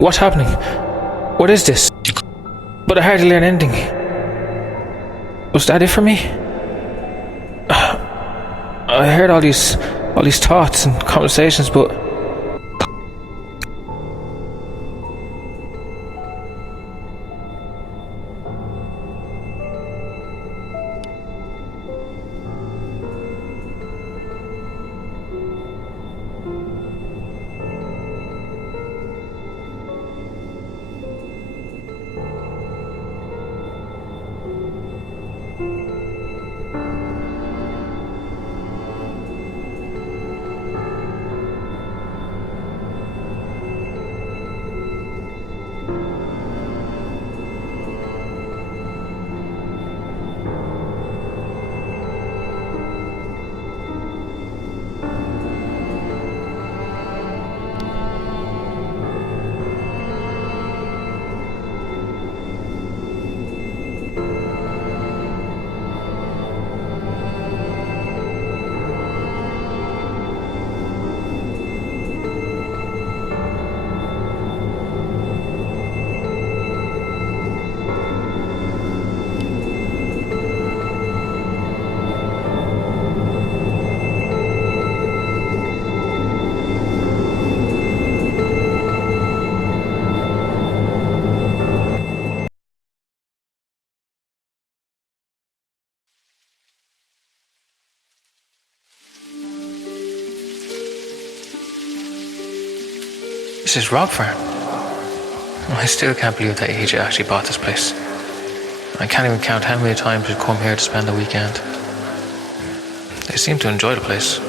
What's happening? What is this? But I hardly learned anything. Was that it for me? I heard all these thoughts and conversations, but this is Rob Farm. I still can't believe that AJ actually bought this place. I can't even count how many times we'd come here to spend the weekend. They seem to enjoy the place.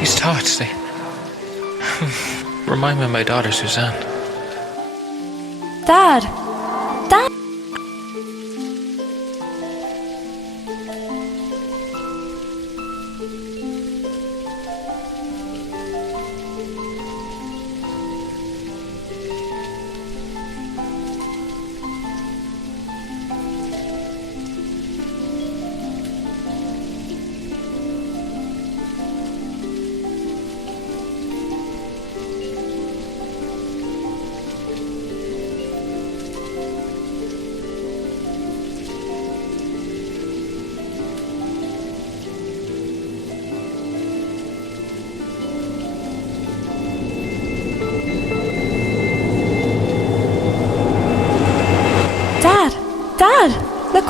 These thoughts, they remind me of my daughter, Suzanne. Dad! Dad!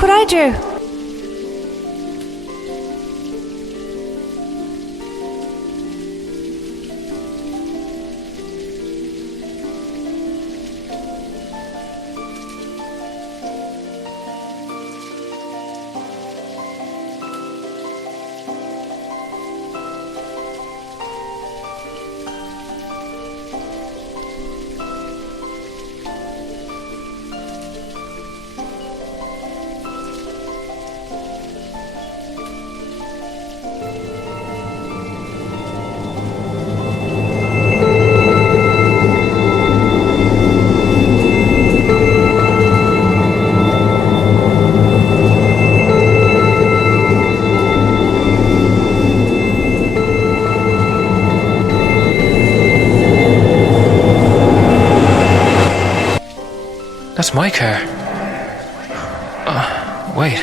Look what I drew. That's my car. Wait.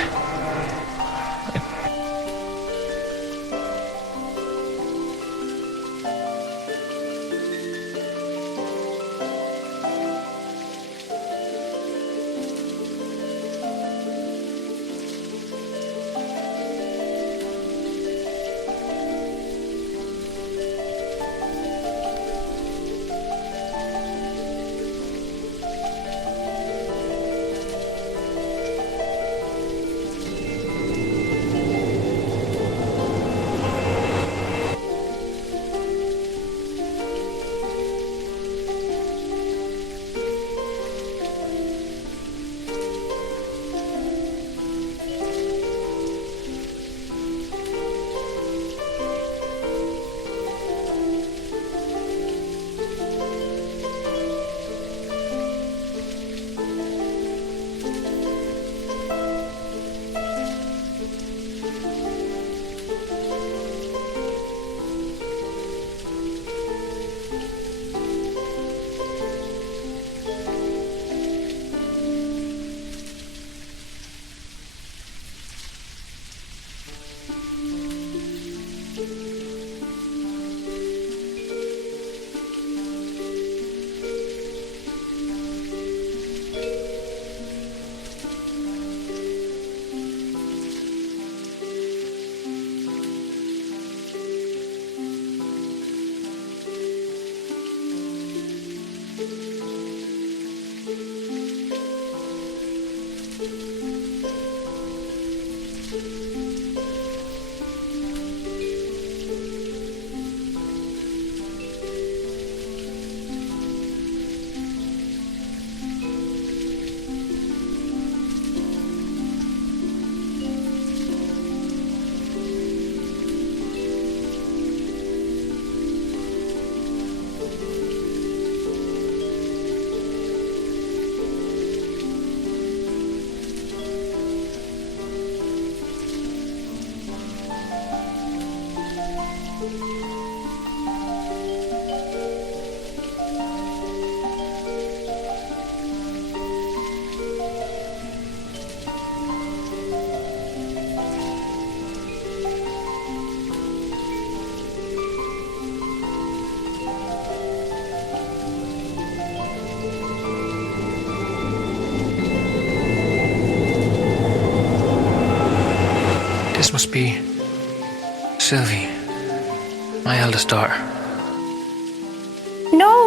This must be Sylvie, my eldest daughter. No.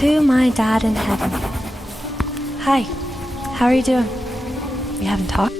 To my dad in heaven. Hi, how are you doing? We haven't talked.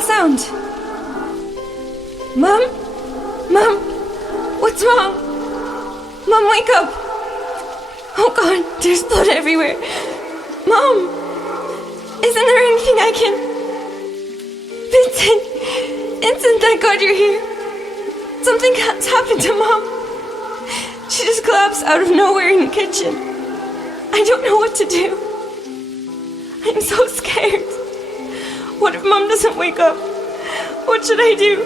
that sound? Mom? Mom? What's wrong? Mom, wake up! Oh God, there's blood everywhere. Mom! Isn't there anything I can... Vincent! Vincent, thank God you're here. Something can't happen to Mom. She just collapsed out of nowhere in the kitchen. I don't know what to do. I'm so scared. What if Mom doesn't wake up? What should I do?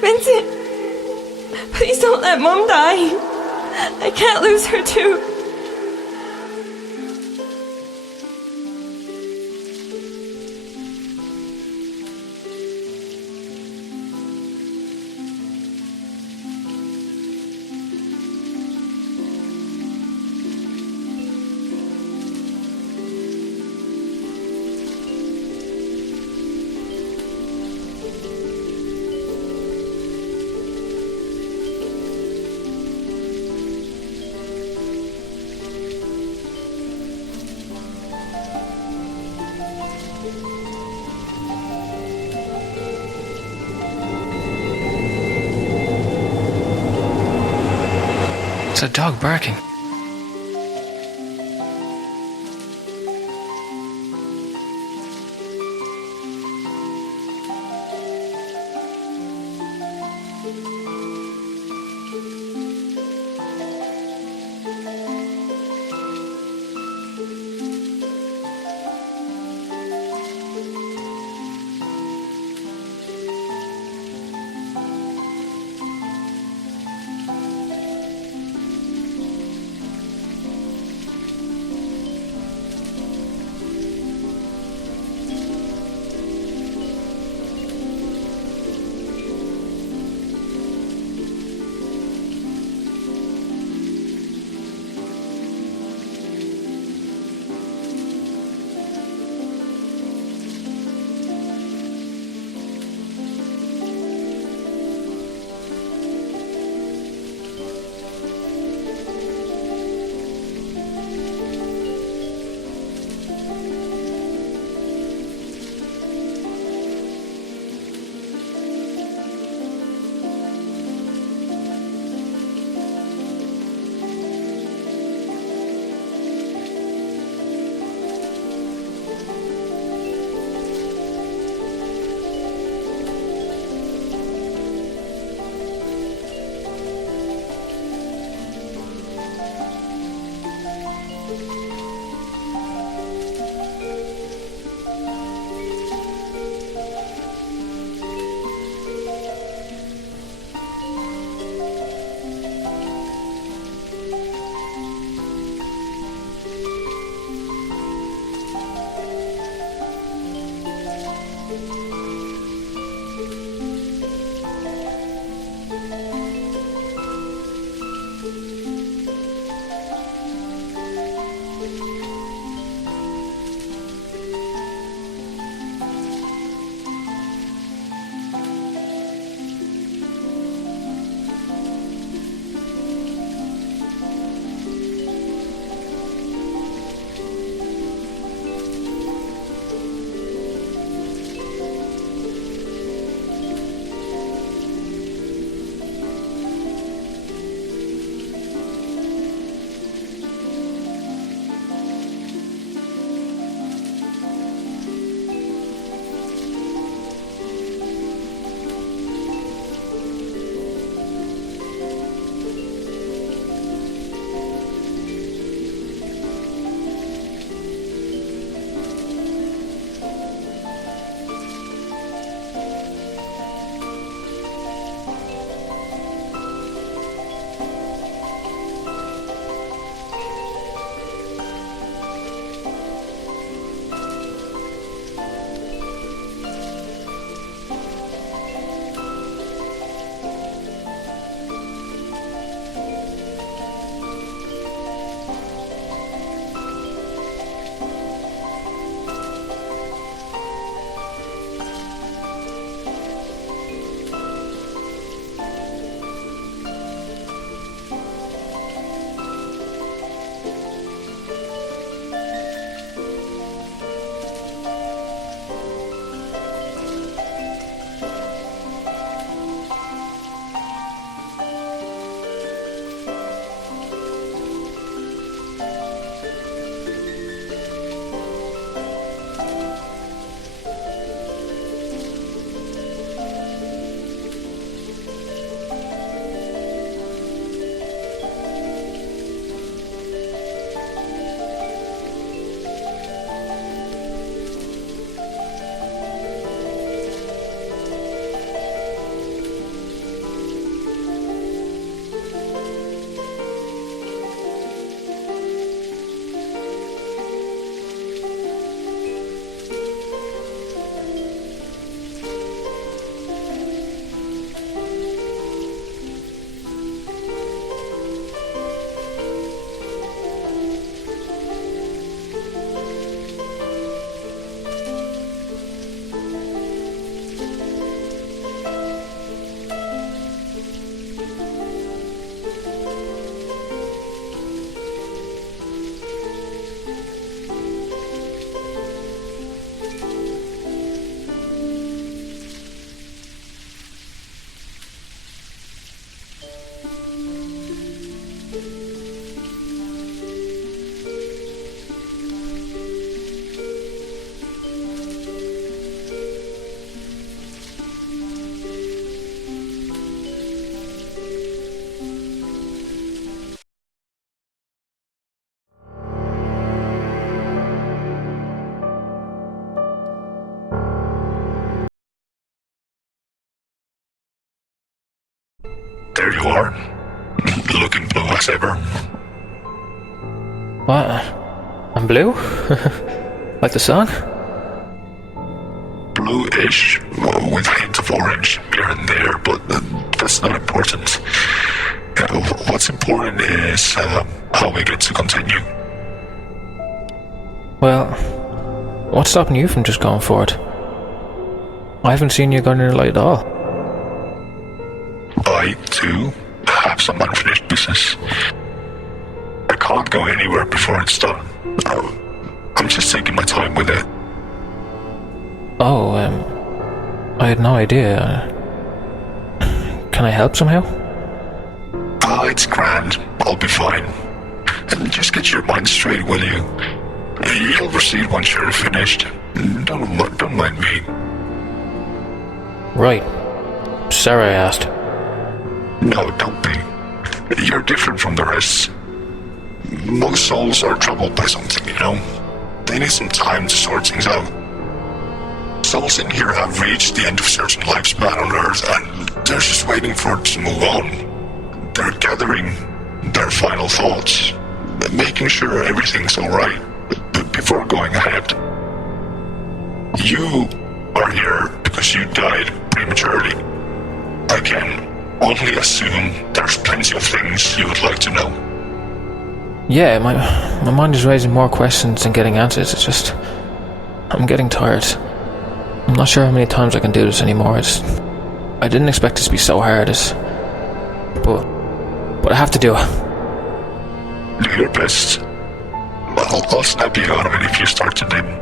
Vincent, please don't let Mom die. I can't lose her too. It's a dog barking. you are. Looking blue as ever. What? I'm blue? Like the song? Bluish, with hints of orange here and there, but that's not important. What's important is how we get to continue. Well, what's stopping you from just going for it? I haven't seen you going in the light at all. I, too, have some unfinished business. I can't go anywhere before it's done. I'm just taking my time with it. Oh, I had no idea. Can I help somehow? It's grand. I'll be fine. And just get your mind straight, will you? You'll proceed once you're finished. Don't mind me. Right. Sorry I asked. No, don't be. You're different from the rest. Most souls are troubled by something, you know? They need some time to sort things out. Souls in here have reached the end of certain lifespan on Earth, and they're just waiting for it to move on. They're gathering their final thoughts, making sure everything's alright before going ahead. You are here because you died prematurely. I can only assume there's plenty of things you would like to know. Yeah, my mind is raising more questions than getting answers. It's just... I'm getting tired. I'm not sure how many times I can do this anymore. I didn't expect this to be so hard. But I have to do it. Do your best. I'll snap you out of it if you start to dim.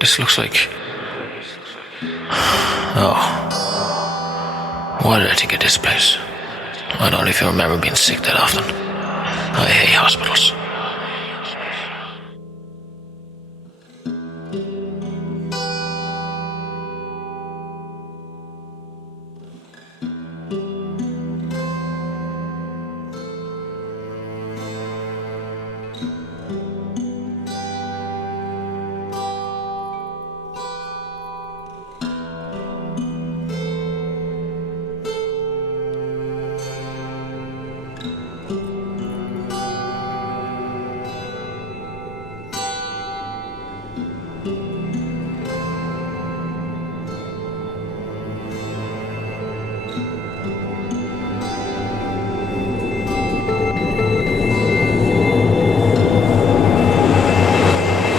This looks like... Oh. Why did I think of this place? I don't even remember being sick that often. I hate hospitals.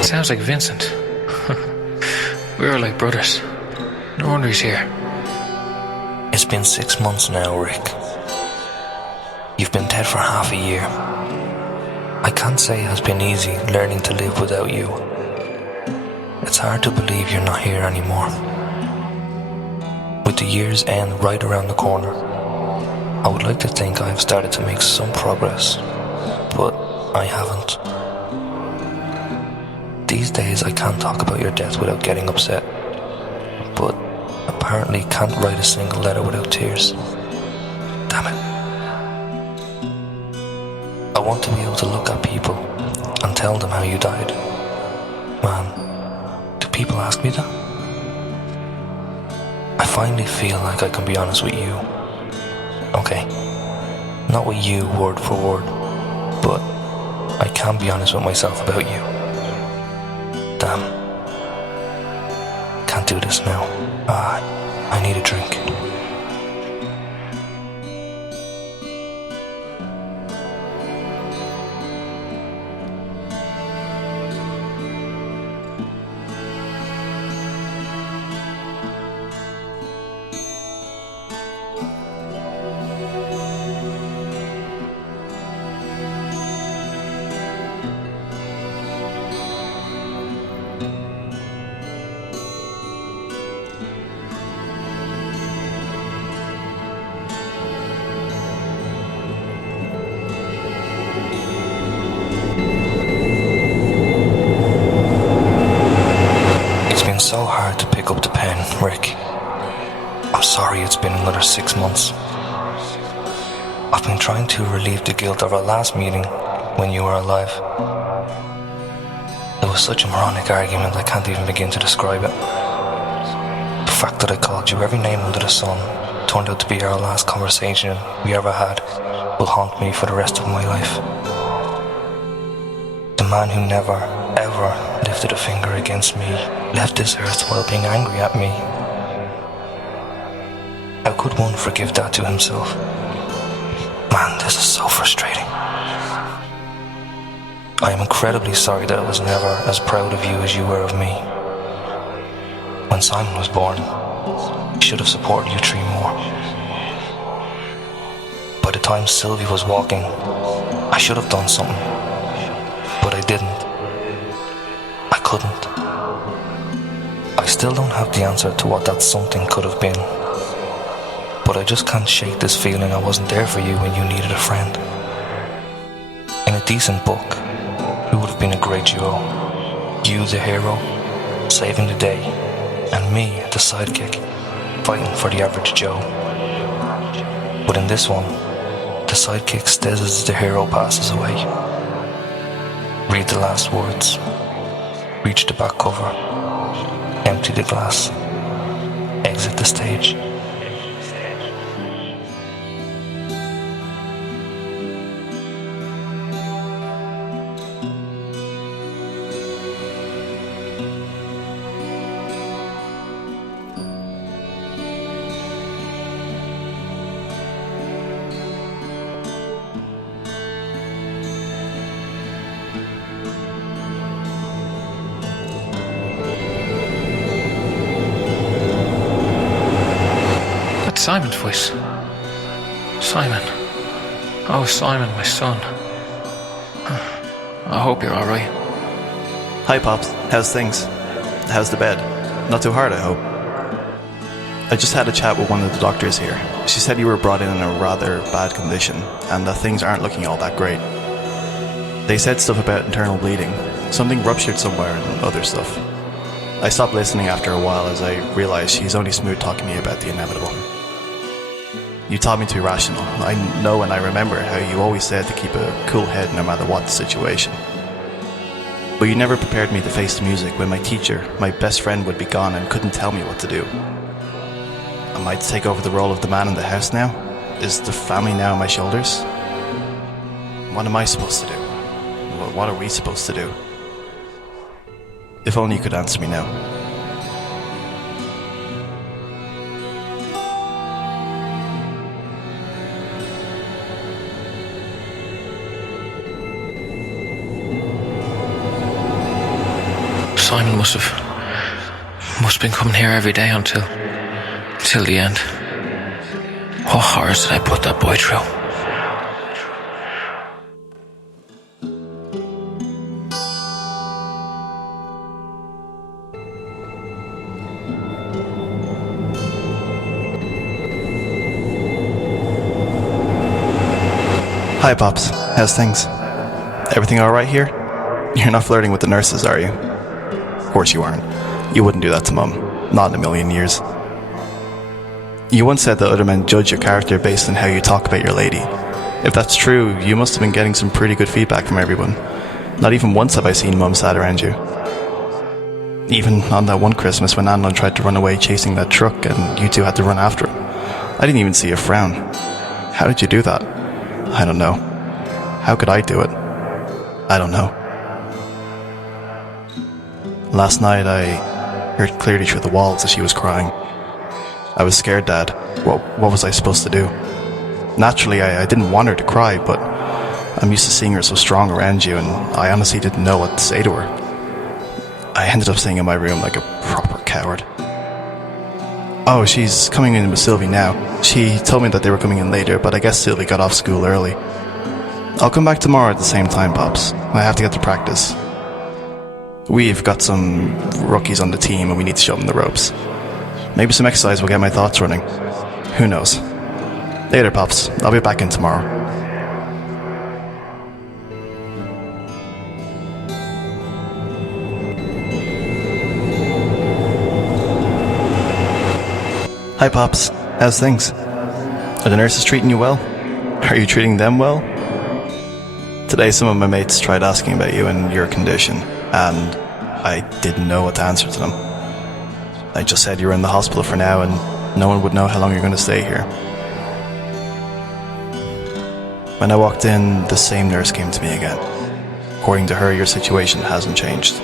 Sounds like Vincent. We were like brothers. No wonder he's here. It's been 6 months now, Rick. You've been dead for half a year. I can't say it has been easy learning to live without you. It's hard to believe you're not here anymore. With the year's end right around the corner, I would like to think I've started to make some progress, but I haven't. These days I can't talk about your death without getting upset, but apparently can't write a single letter without tears. Damn it. I want to be able to look at people and tell them how you died. Man, do people ask me that? I finally feel like I can be honest with you. Okay, not with you word for word, but I can be honest with myself about you. Damn. Can't do this now. I need a drink. been another 6 months. I've been trying to relieve the guilt of our last meeting when you were alive. It was such a moronic argument I can't even begin to describe it. The fact that I called you every name under the sun turned out to be our last conversation we ever had will haunt me for the rest of my life. The man who never, ever lifted a finger against me left this earth while being angry at me. How could one forgive that to himself? Man, this is so frustrating. I am incredibly sorry that I was never as proud of you as you were of me. When Simon was born, I should have supported you 3 more. By the time Sylvie was walking, I should have done something. But I didn't. I couldn't. I still don't have the answer to what that something could have been. But I just can't shake this feeling I wasn't there for you when you needed a friend. In a decent book, we would have been a great duo. You the hero, saving the day, and me the sidekick, fighting for the average Joe. But in this one, the sidekick stays as the hero passes away. Read the last words, reach the back cover, empty the glass, exit the stage. Simon's voice. Simon. Oh, Simon, my son. I hope you're alright. Hi, Pops. How's things? How's the bed? Not too hard, I hope. I just had a chat with one of the doctors here. She said you were brought in a rather bad condition, and that things aren't looking all that great. They said stuff about internal bleeding. Something ruptured somewhere and other stuff. I stopped listening after a while as I realised she's only smooth talking me about the inevitable. You taught me to be rational. I know and I remember how you always said to keep a cool head no matter what the situation. But you never prepared me to face the music when my teacher, my best friend, would be gone and couldn't tell me what to do. Am I to take over the role of the man in the house now? Is the family now on my shoulders? What am I supposed to do? What are we supposed to do? If only you could answer me now. Simon must have been coming here every day until the end. What horrors did I put that boy through? Hi, Pops. How's things? Everything alright here? You're not flirting with the nurses, are you? Of course you aren't. You wouldn't do that to Mum. Not in a million years. You once said that other men judge your character based on how you talk about your lady. If that's true, you must have been getting some pretty good feedback from everyone. Not even once have I seen Mum sad around you. Even on that one Christmas when Anlon tried to run away chasing that truck and you two had to run after him. I didn't even see a frown. How did you do that? I don't know. How could I do it? I don't know. Last night I heard clearly through the walls that she was crying. I was scared, Dad. What was I supposed to do? Naturally, I didn't want her to cry, but I'm used to seeing her so strong around you, and I honestly didn't know what to say to her. I ended up staying in my room like a proper coward. Oh, she's coming in with Sylvie now. She told me that they were coming in later, but I guess Sylvie got off school early. I'll come back tomorrow at the same time, Pops. I have to get to practice. We've got some rookies on the team and we need to show them the ropes. Maybe some exercise will get my thoughts running. Who knows? Later, Pops. I'll be back in tomorrow. Hi, Pops. how's things? Are the nurses treating you well? Are you treating them well? Today some of my mates tried asking about you and your condition, and I didn't know what to answer to them. I just said you were in the hospital for now and no one would know how long you're going to stay here. When I walked in, the same nurse came to me again. According to her, your situation hasn't changed.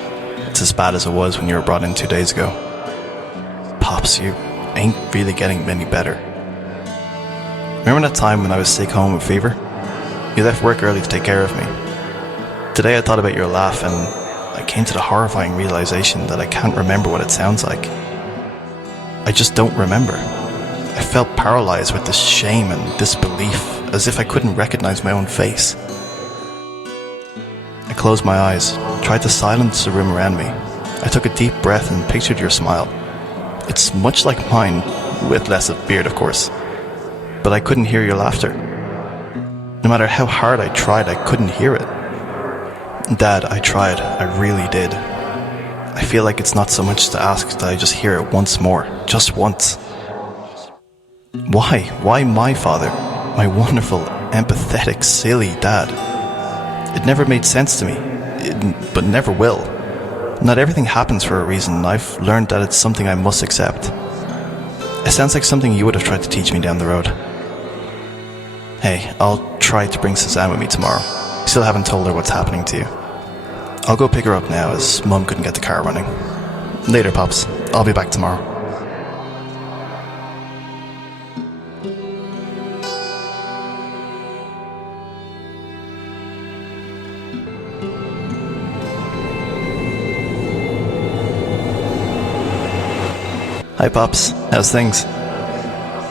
It's as bad as it was when you were brought in 2 days ago. Pops, you ain't really getting any better. Remember that time when I was sick home with fever? You left work early to take care of me. Today I thought about your laugh and I came to the horrifying realization that I can't remember what it sounds like. I just don't remember. I felt paralyzed with this shame and disbelief, as if I couldn't recognize my own face. I closed my eyes, tried to silence the room around me. I took a deep breath and pictured your smile. It's much like mine, with less of beard, of course. But I couldn't hear your laughter. No matter how hard I tried, I couldn't hear it. Dad, I tried. I really did. I feel like it's not so much to ask that I just hear it once more. Just once. Why? Why my father? My wonderful, empathetic, silly dad. It never made sense to me. But never will. Not everything happens for a reason. I've learned that it's something I must accept. It sounds like something you would have tried to teach me down the road. Hey, I'll try to bring Suzanne with me tomorrow. Still haven't told her what's happening to you. I'll go pick her up now as Mum couldn't get the car running. Later, Pops. I'll be back tomorrow. Hi, Pops. How's things?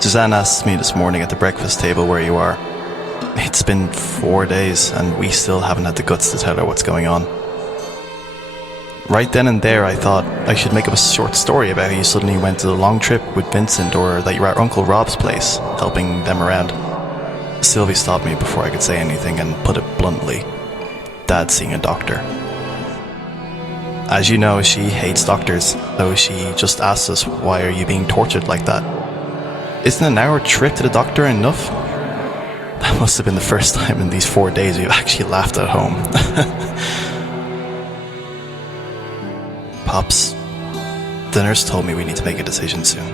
Suzanne asked me this morning at the breakfast table where you are. It's been 4 days and we still haven't had the guts to tell her what's going on. Right then and there I thought I should make up a short story about how you suddenly went to a long trip with Vincent, or that you were at Uncle Rob's place, helping them around. Sylvie stopped me before I could say anything and put it bluntly. Dad's seeing a doctor. As you know, she hates doctors, though she just asked us, why are you being tortured like that? Isn't an hour trip to the doctor enough? That must have been the first time in these 4 days we've actually laughed at home. Pops, the nurse told me we need to make a decision soon.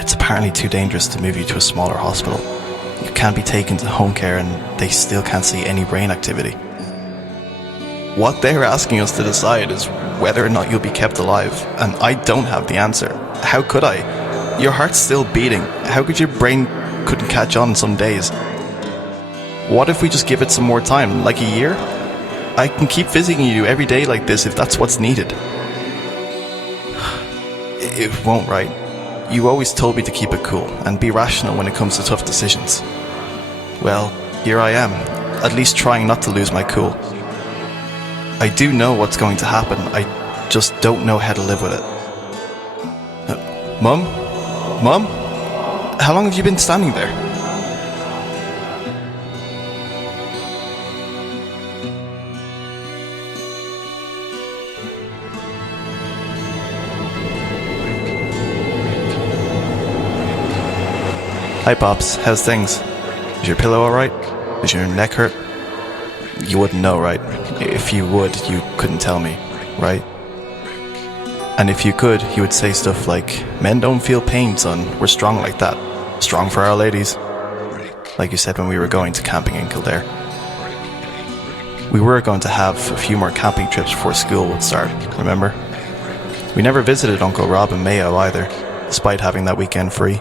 It's apparently too dangerous to move you to a smaller hospital. You can't be taken to home care and they still can't see any brain activity. What they're asking us to decide is whether or not you'll be kept alive, and I don't have the answer. How could I? Your heart's still beating. How could your brain couldn't catch on some days? What if we just give it some more time, like a year? I can keep visiting you every day like this if that's what's needed. It won't, right? You always told me to keep it cool and be rational when it comes to tough decisions. Well, here I am, at least trying not to lose my cool. I do know what's going to happen, I just don't know how to live with it. Mum? Mum? How long have you been standing there? Hi, Pops. How's things? Is your pillow alright? Does your neck hurt? You wouldn't know, right? If you would, you couldn't tell me, right? And if you could, you would say stuff like, men don't feel pain, son. We're strong like that. Strong for our ladies. Like you said when we were going to camping in Kildare. We were going to have a few more camping trips before school would start, remember? We never visited Uncle Rob and Mayo either, despite having that weekend free.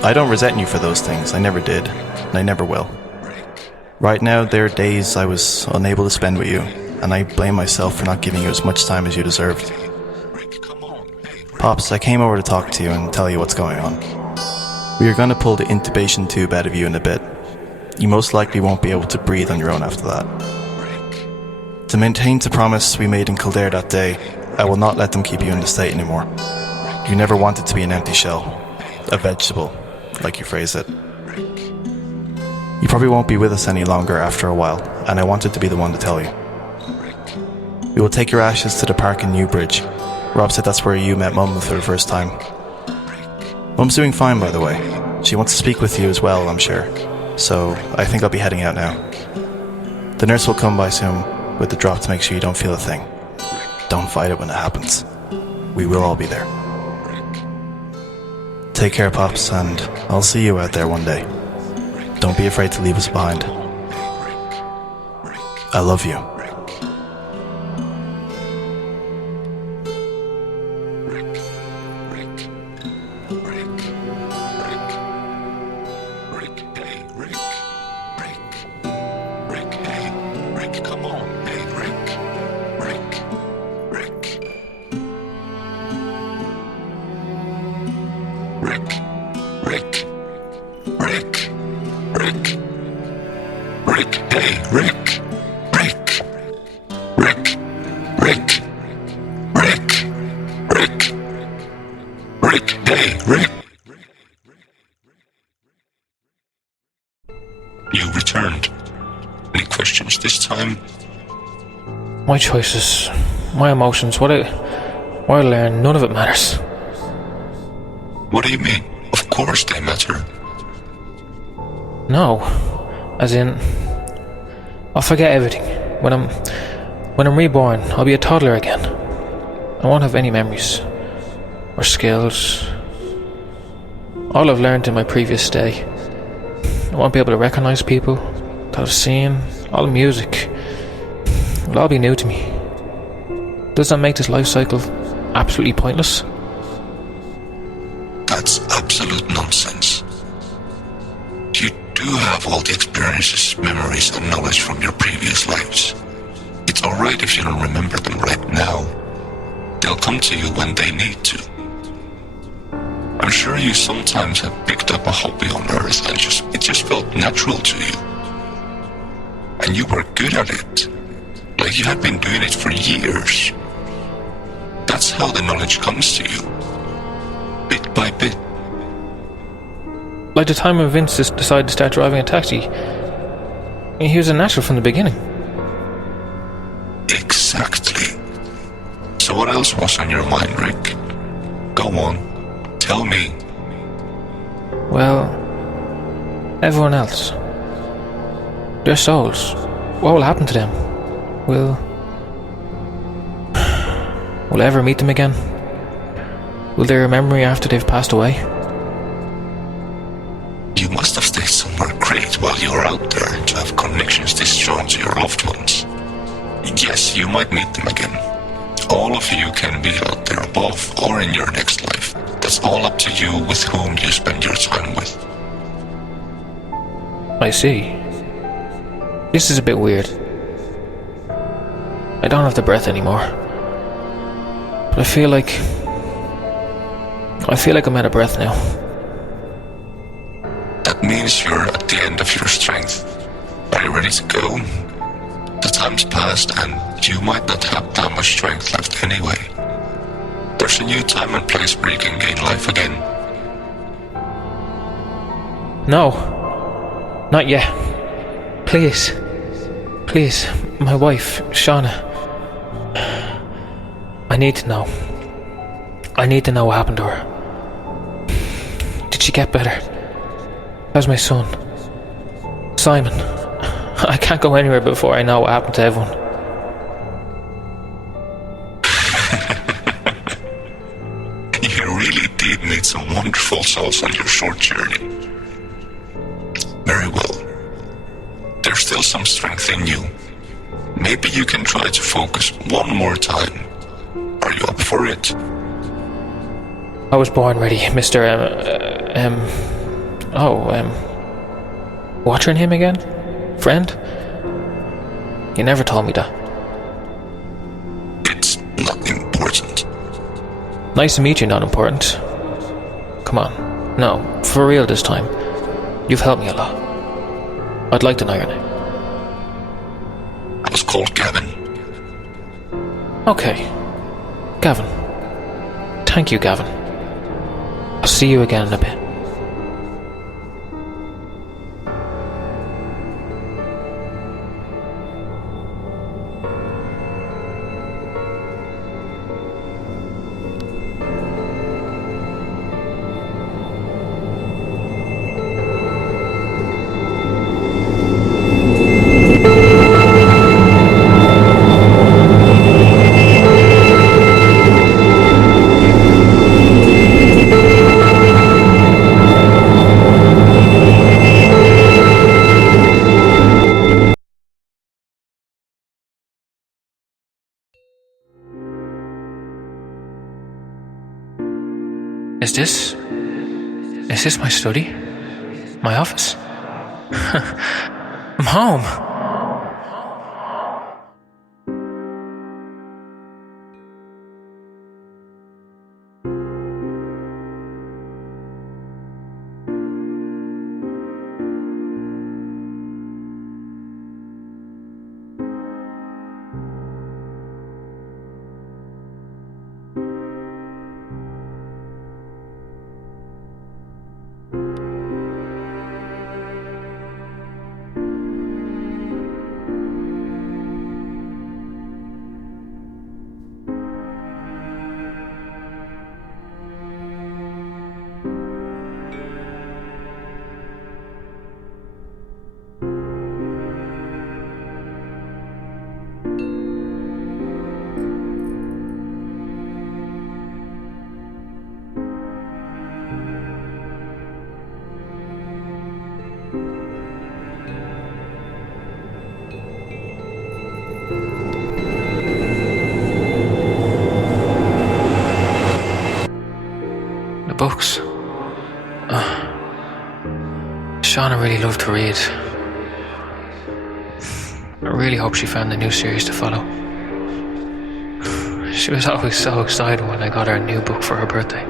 I don't resent you for those things. I never did, and I never will. Right now, there are days I was unable to spend with you, and I blame myself for not giving you as much time as you deserved. Pops, I came over to talk to you and tell you what's going on. We are going to pull the intubation tube out of you in a bit. You most likely won't be able to breathe on your own after that. To maintain the promise we made in Kildare that day, I will not let them keep you in the state anymore. You never wanted to be an empty shell, a vegetable, like you phrase it. You probably won't be with us any longer after a while, and I wanted to be the one to tell you. We will take your ashes to the park in Newbridge. Rob said that's where you met Mum for the first time. Mum's doing fine, by the way. She wants to speak with you as well, I'm sure. So I think I'll be heading out now. The nurse will come by soon with the drop to make sure you don't feel a thing. Don't fight it when it happens. We will all be there. Take care, Pops, and I'll see you out there one day. Don't be afraid to leave us behind. I love you. Come on, hey, Rick, hey, Rick, hey, Rick. You returned. Any questions this time? My choices, my emotions, what I learn, none of it matters. What do you mean? Of course they matter. No, as in, I'll forget everything. When I'm reborn, I'll be a toddler again. I won't have any memories or skills. All I've learned in my previous stay. I won't be able to recognize people that I've seen. All the music will all be new to me. Does that make this life cycle absolutely pointless? That's absolute nonsense. You do have all the experiences, memories, and knowledge from your previous lives. It's alright if you don't remember them right now. They'll come to you when they need to. I'm sure you sometimes have picked up a hobby on Earth and it just felt natural to you. And you were good at it. Like you had been doing it for years. That's how the knowledge comes to you. Bit by bit. Like the time when Vince decided to start driving a taxi. He was a natural from the beginning. Exactly. So what else was on your mind, Rick? Go on. Tell me. Well, everyone else. Their souls. What will happen to them? Will I ever meet them again? Will they remember me after they've passed away? You must have stayed somewhere great while you were out there to have connections this strong to your loved ones. Yes, you might meet them again. All of you can be out there above or in your next life. That's all up to you with whom you spend your time with. I see. This is a bit weird. I don't have the breath anymore. But I feel like I'm out of breath now. That means you're at the end of your strength. Are you ready to go? The time's passed and you might not have that much strength left anyway. There's a new time and place where you can gain life again. No. Not yet. Please. Please. My wife, Shauna. I need to know. I need to know what happened to her. Did she get better? How's my son? Simon. I can't go anywhere before I know what happened to everyone. You really did meet some wonderful souls on your short journey. Very well. There's still some strength in you. Maybe you can try to focus one more time. Are you up for it? I was born ready, Mr. What's your name again? Friend? You never told me that. It's not important. Nice to meet you, not important. Come on. No, for real this time. You've helped me a lot. I'd like to know your name. I was called Gavin. Okay. Gavin. Thank you, Gavin. I'll see you again in a bit. Is this... Is this my study? My office? I'm home! Books. Shauna really loved to read. I really hope she found the new series to follow. She was always so excited when I got her a new book for her birthday.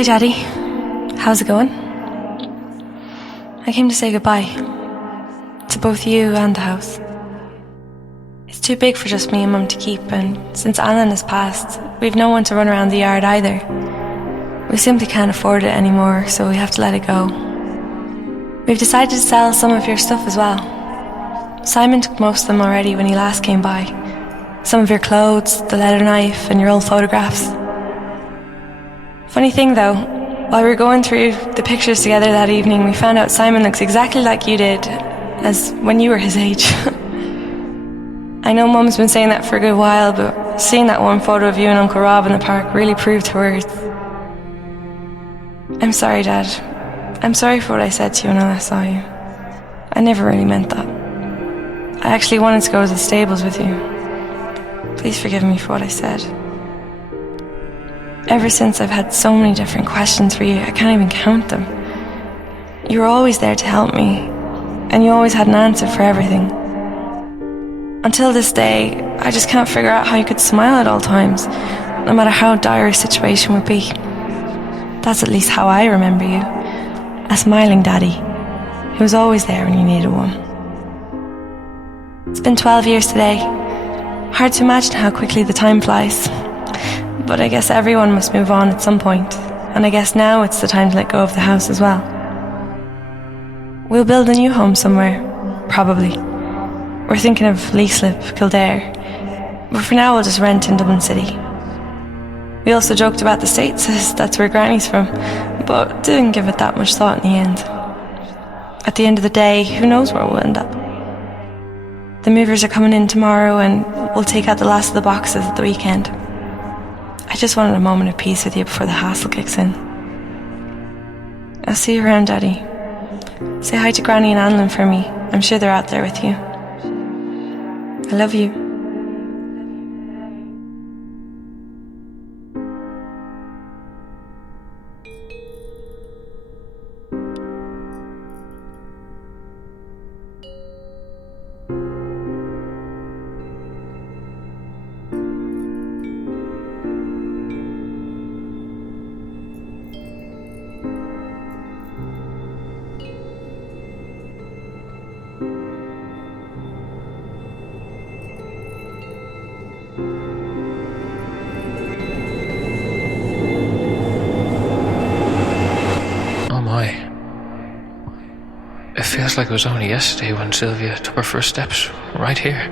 Hi, Daddy. How's it going? I came to say goodbye. To both you and the house. It's too big for just me and Mum to keep, and since Alan has passed, we've no one to run around the yard either. We simply can't afford it anymore, so we have to let it go. We've decided to sell some of your stuff as well. Simon took most of them already when he last came by. Some of your clothes, the leather knife, and your old photographs. Funny thing though, while we were going through the pictures together that evening, we found out Simon looks exactly like you did, as when you were his age. I know Mum's been saying that for a good while, but seeing that one photo of you and Uncle Rob in the park really proved her words. I'm sorry, Dad. I'm sorry for what I said to you when I last saw you. I never really meant that. I actually wanted to go to the stables with you. Please forgive me for what I said. Ever since I've had so many different questions for you, I can't even count them. You were always there to help me, and you always had an answer for everything. Until this day, I just can't figure out how you could smile at all times, no matter how dire a situation would be. That's at least how I remember you. A smiling daddy, who was always there when you needed one. It's been 12 years today. Hard to imagine how quickly the time flies. But I guess everyone must move on at some point, and I guess now it's the time to let go of the house as well. We'll build a new home somewhere, probably. We're thinking of Leaslip, Kildare, but for now we'll just rent in Dublin City. We also joked about the States, as that's where Granny's from, but didn't give it that much thought in the end. At the end of the day, who knows where we'll end up? The movers are coming in tomorrow, and we'll take out the last of the boxes at the weekend. I just wanted a moment of peace with you before the hassle kicks in. I'll see you around, Daddy. Say hi to Granny and Annalyn for me. I'm sure they're out there with you. I love you. It feels like it was only yesterday when Sylvia took her first steps right here.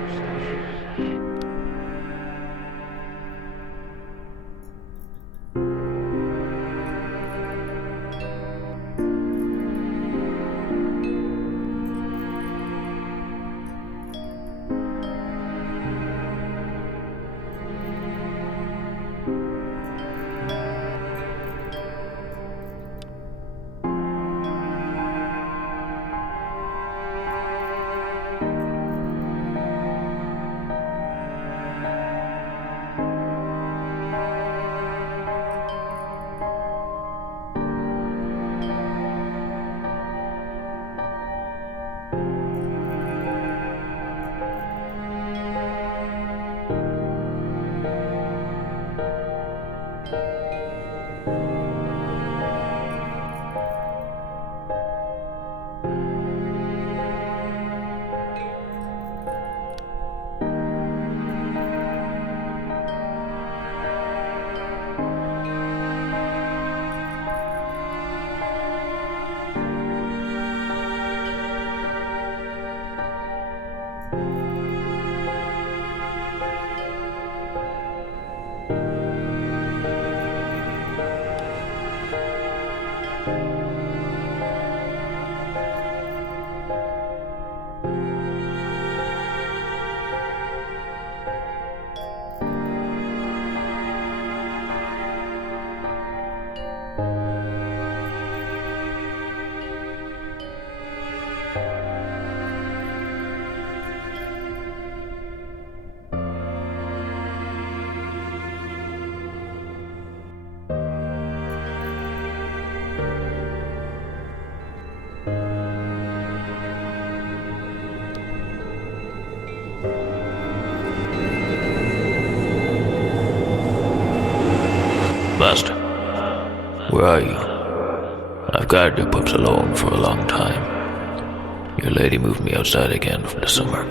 where are you? I've guarded your pups alone for a long time. Your lady moved me outside again for the summer.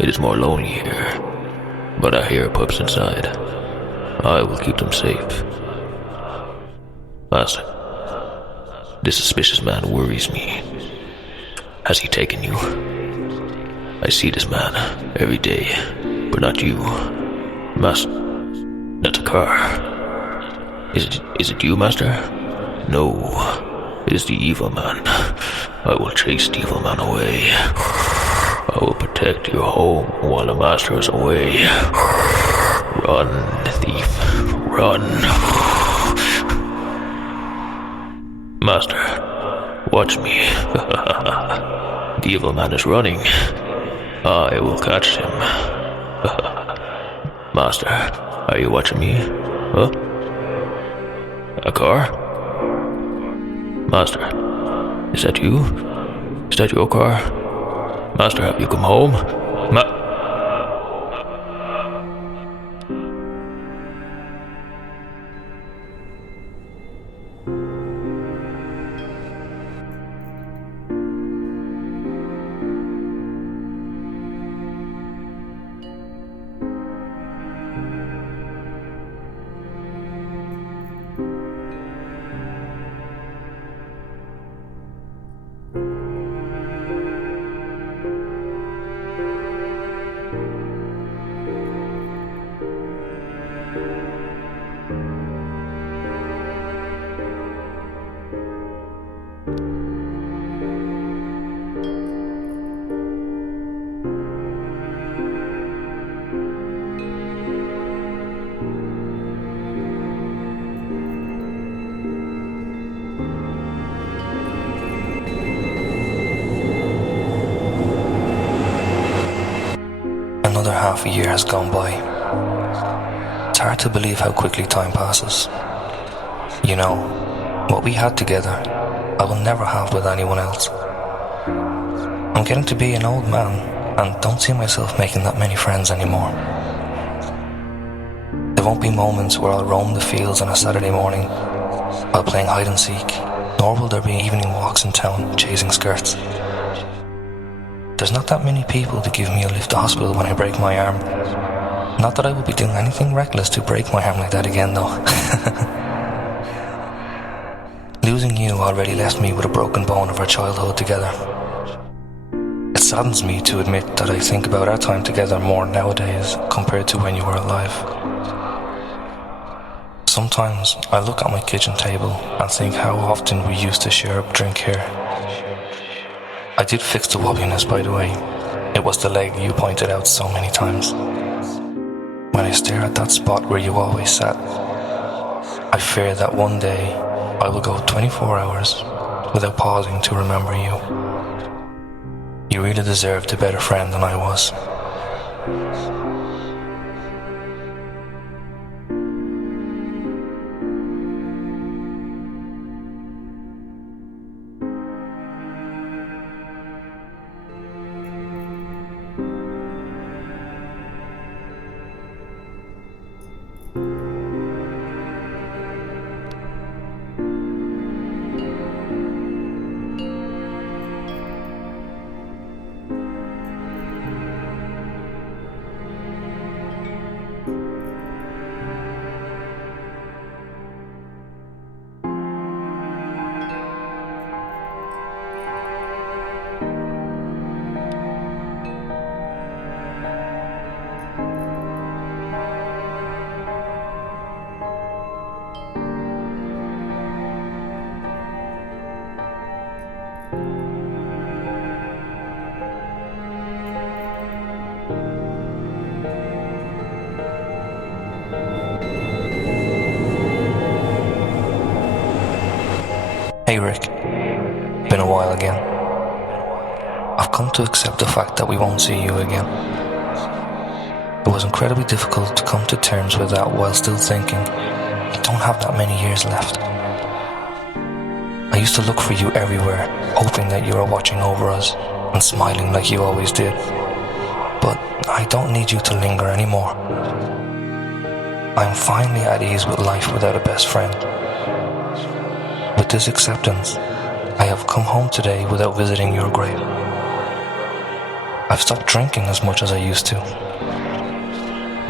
It is more lonely here, but I hear pups inside. I will keep them safe. Master, this suspicious man worries me. Has he taken you? I see this man every day, but not you. Master, that's a car. Is it you, Master? No, it is the evil man. I will chase the evil man away. I will protect your home while the Master is away. Run, thief, run. Master, watch me. The evil man is running. I will catch him. Master, are you watching me? Huh? A car? Master, is that you? Is that your car? Master, have you come home? Another half a year has gone by. It's hard to believe how quickly time passes. You know, what we had together, I will never have with anyone else. I'm getting to be an old man and don't see myself making that many friends anymore. There won't be moments where I'll roam the fields on a Saturday morning while playing hide and seek, nor will there be evening walks in town chasing skirts. There's not that many people to give me a lift to hospital when I break my arm. Not that I would be doing anything reckless to break my arm like that again, though. Losing you already left me with a broken bone of our childhood together. It saddens me to admit that I think about our time together more nowadays compared to when you were alive. Sometimes I look at my kitchen table and think how often we used to share a drink here. I did fix the wobbliness, by the way. It was the leg you pointed out so many times. When I stare at that spot where you always sat, I fear that one day I will go 24 hours without pausing to remember you. You really deserved a better friend than I was. Hey Rick, been a while again. I've come to accept the fact that we won't see you again. It was incredibly difficult to come to terms with that while still thinking, you don't have that many years left. I used to look for you everywhere, hoping that you were watching over us and smiling like you always did. But I don't need you to linger anymore. I am finally at ease with life without a best friend. With this acceptance, I have come home today without visiting your grave. I've stopped drinking as much as I used to.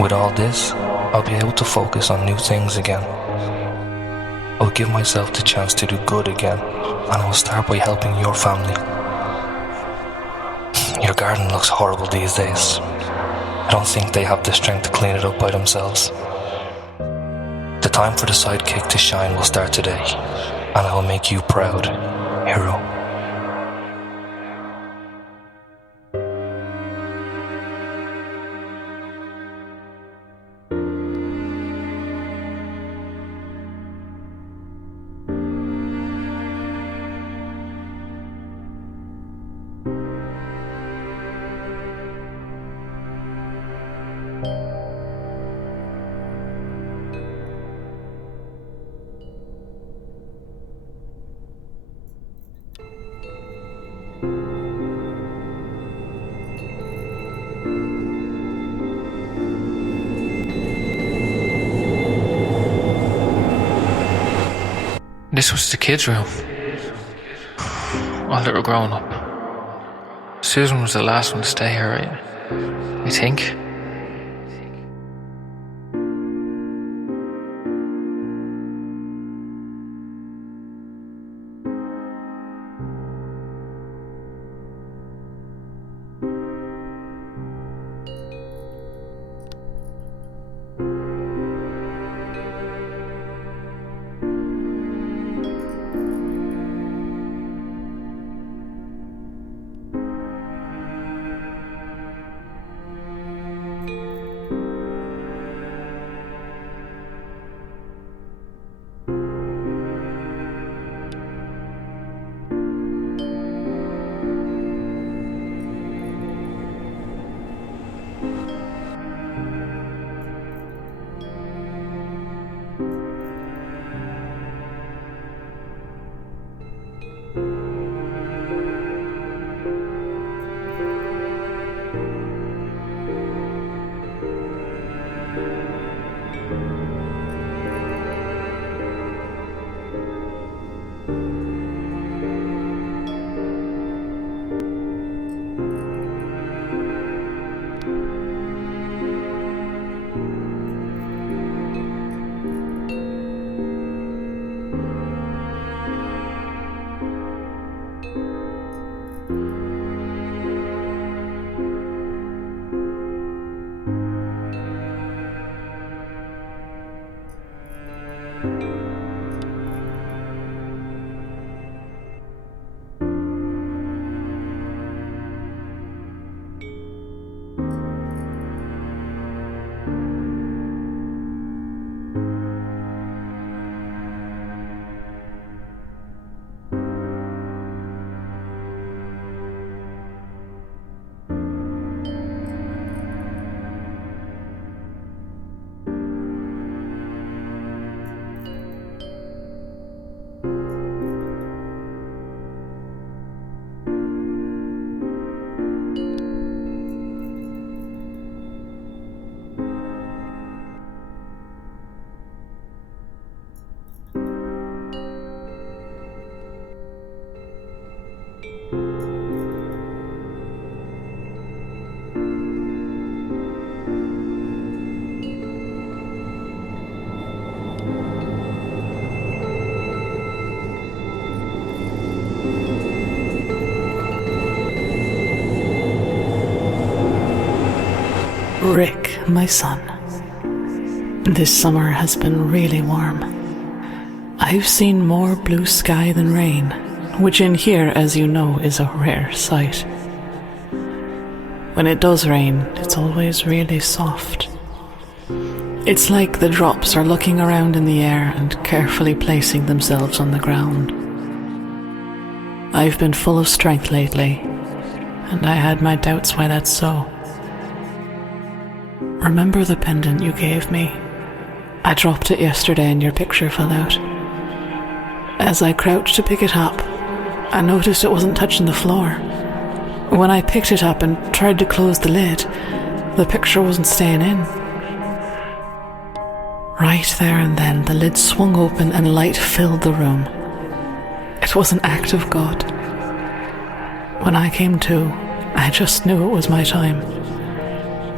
With all this, I'll be able to focus on new things again. I'll give myself the chance to do good again, and I'll start by helping your family. Your garden looks horrible these days. I don't think they have the strength to clean it up by themselves. The time for the sidekick to shine will start today, and I will make you proud, hero. This was the kids' room. While they were growing up. Susan was the last one to stay here, right? I think. Rick, my son. This summer has been really warm. I've seen more blue sky than rain, which in here, as you know, is a rare sight. When it does rain, it's always really soft. It's like the drops are looking around in the air and carefully placing themselves on the ground. I've been full of strength lately, and I had my doubts why that's so. Remember the pendant you gave me? I dropped it yesterday and your picture fell out. As I crouched to pick it up, I noticed it wasn't touching the floor. When I picked it up and tried to close the lid, the picture wasn't staying in. Right there and then, the lid swung open and light filled the room. It was an act of God. When I came to, I just knew it was my time.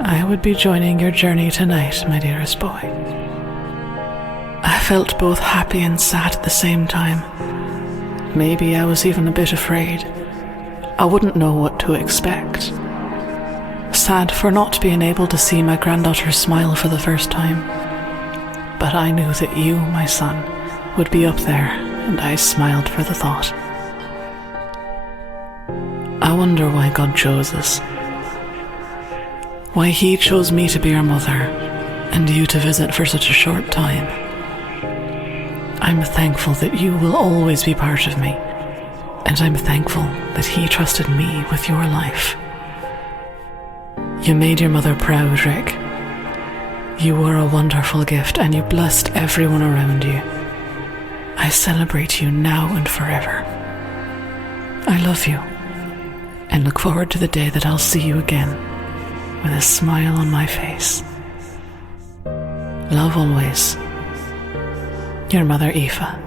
I would be joining your journey tonight, my dearest boy. I felt both happy and sad at the same time. Maybe I was even a bit afraid. I wouldn't know what to expect. Sad for not being able to see my granddaughter smile for the first time. But I knew that you, my son, would be up there, and I smiled for the thought. I wonder why God chose us. Why He chose me to be your mother, and you to visit for such a short time. I'm thankful that you will always be part of me, and I'm thankful that He trusted me with your life. You made your mother proud, Rick. You were a wonderful gift, and you blessed everyone around you. I celebrate you now and forever. I love you, and look forward to the day that I'll see you again, with a smile on my face. Love always. Your mother, Aoife.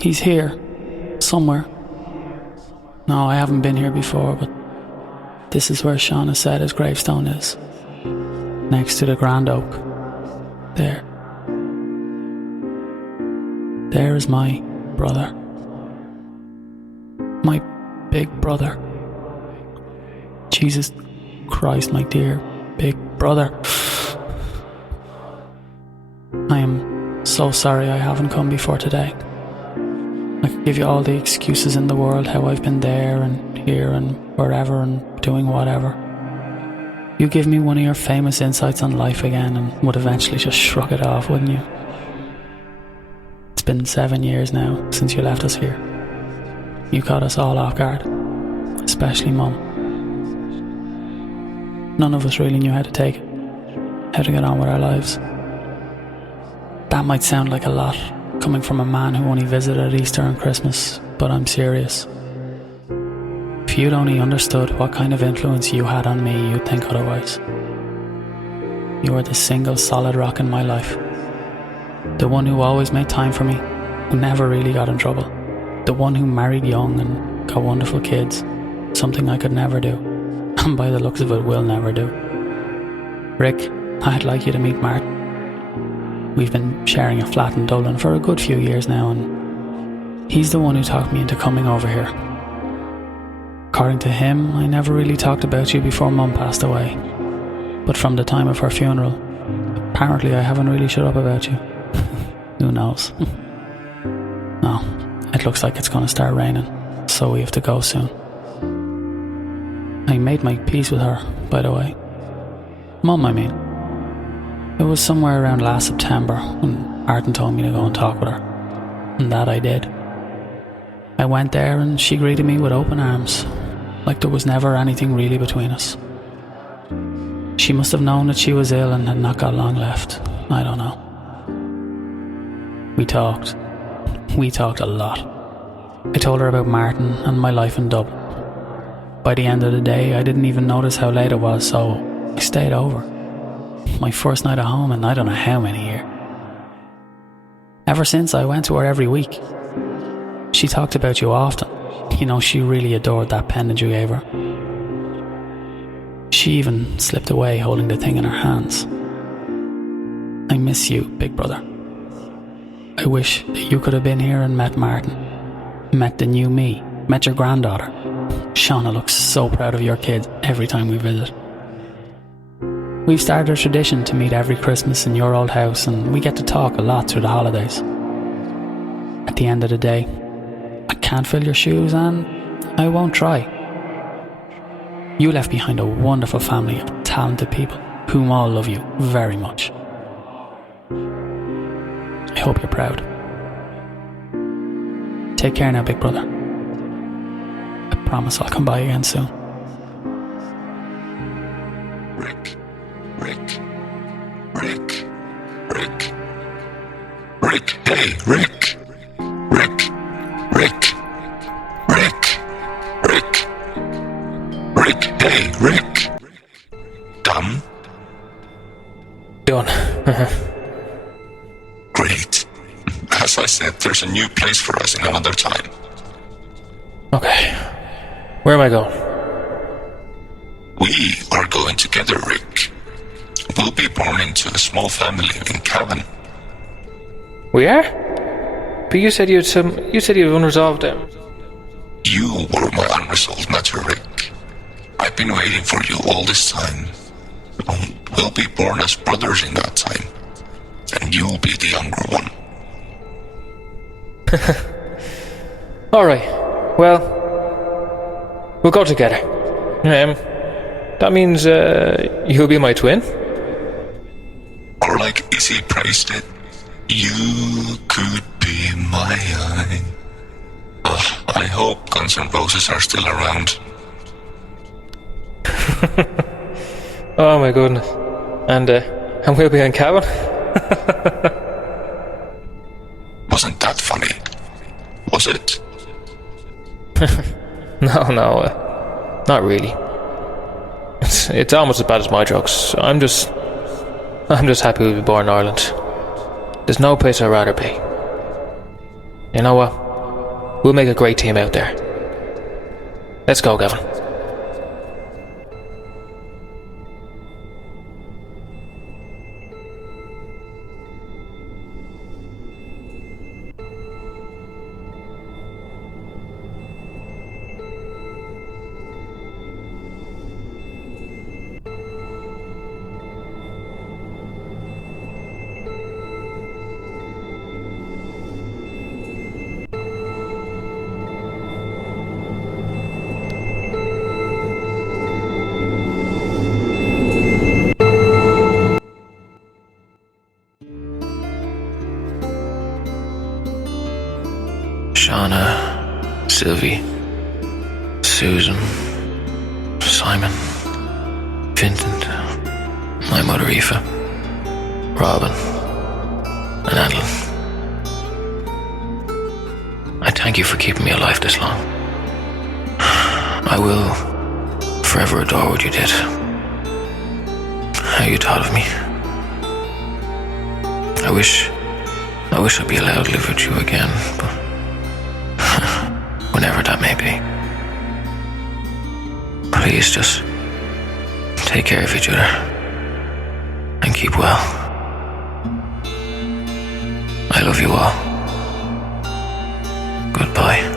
He's here, somewhere. No, I haven't been here before, but this is where Shauna said his gravestone is. Next to the Grand Oak. There. There is my brother. My big brother. Jesus Christ, my dear big brother. I am so sorry I haven't come before today. I could give you all the excuses in the world, how I've been there and here and wherever and doing whatever. You give me one of your famous insights on life again and would eventually just shrug it off, wouldn't you? It's been 7 years now since you left us here. You caught us all off guard, especially Mum. None of us really knew how to take it, how to get on with our lives. That might sound like a lot, coming from a man who only visited at Easter and Christmas, but I'm serious. If you'd only understood what kind of influence you had on me, you'd think otherwise. You were the single solid rock in my life. The one who always made time for me, who never really got in trouble. The one who married young and got wonderful kids, something I could never do, and by the looks of it will never do. Rick, I'd like you to meet Martin. We've been sharing a flat in Dublin for a good few years now, and he's the one who talked me into coming over here. According to him, I never really talked about you before Mum passed away, but from the time of her funeral, apparently I haven't really shut up about you. Who knows? No, it looks like it's going to start raining, so we have to go soon. I made my peace with her, by the way. Mum, I mean. It was somewhere around last September when Martin told me to go and talk with her, and that I did. I went there and she greeted me with open arms, like there was never anything really between us. She must have known that she was ill and had not got long left. I don't know. We talked a lot. I told her about Martin and my life in Dublin. By the end of the day, I didn't even notice how late it was, so I stayed over. My first night at home in I don't know how many years. Ever since, I went to her every week. She talked about you often. You know, she really adored that pendant you gave her. She even slipped away holding the thing in her hands. I miss you, big brother. I wish that you could have been here and met Martin. Met the new me. Met your granddaughter. Shauna looks so proud of your kids every time we visit. We've started a tradition to meet every Christmas in your old house, and we get to talk a lot through the holidays. At the end of the day, I can't fill your shoes and I won't try. You left behind a wonderful family of talented people whom all love you very much. I hope you're proud. Take care now, big brother. I promise I'll come by again soon. Rick. Rick. Rick. Rick. Rick. Hey, Rick. Rick. Rick. Rick. Rick. Rick. Hey, Rick. Done? Done. Great. As I said, there's a new place for us in another time. Okay. Where am I going? We are going together, Rick. We'll be born into a small family in Cavan. We are? But you said you had unresolved You were my unresolved matter, Rick. I've been waiting for you all this time. We'll be born as brothers in that time. And you'll be the younger one. Alright. Well, we'll go together. That means you'll be my twin? Or like Izzy praised it, you could be my eye. I hope Guns N' Roses are still around. Oh my goodness. And we'll be in Cavan? Wasn't that funny? Was it? No, not really. It's almost as bad as my jokes. I'm just happy to be born in Ireland. There's no place I'd rather be. You know what? We'll make a great team out there. Let's go, Gavin. Shauna, Sylvie, Susan, Simon, Vincent, my mother Aoife, Robin, and Adeline. I thank you for keeping me alive this long. I will forever adore what you did. How you thought of me. I wish I'd be allowed to live with you again, but whenever that may be. Please just take care of each other and keep well. I love you all. Goodbye.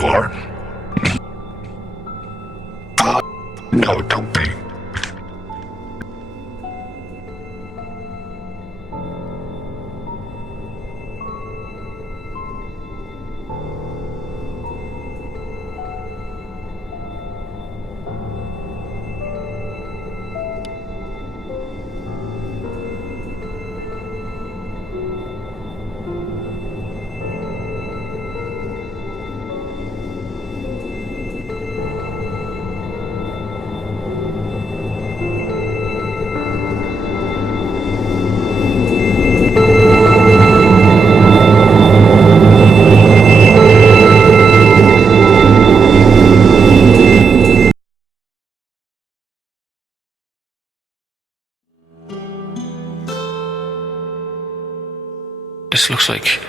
you are? No, don't be. This looks like